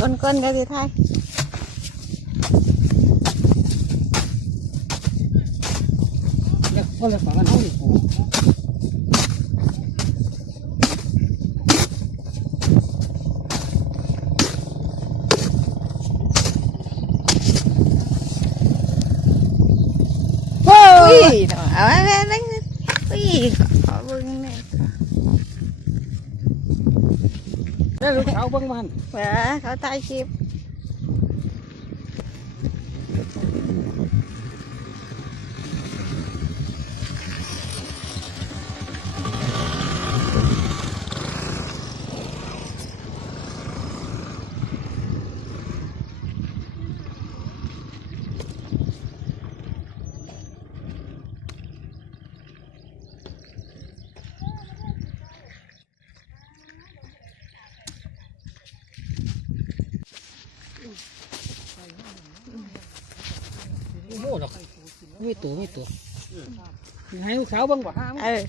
con con cái gì thay? Con phải ăn không Ui, nó ui, áo áo áo ui, áo áo áo áo แล้วลูกสาวเบิ่งมันแหมเขาถ่ายคลิป โอ้โหรอกมีตัวมีตัวให้ลูกสาวเบิ่งบ่ห้าม เออ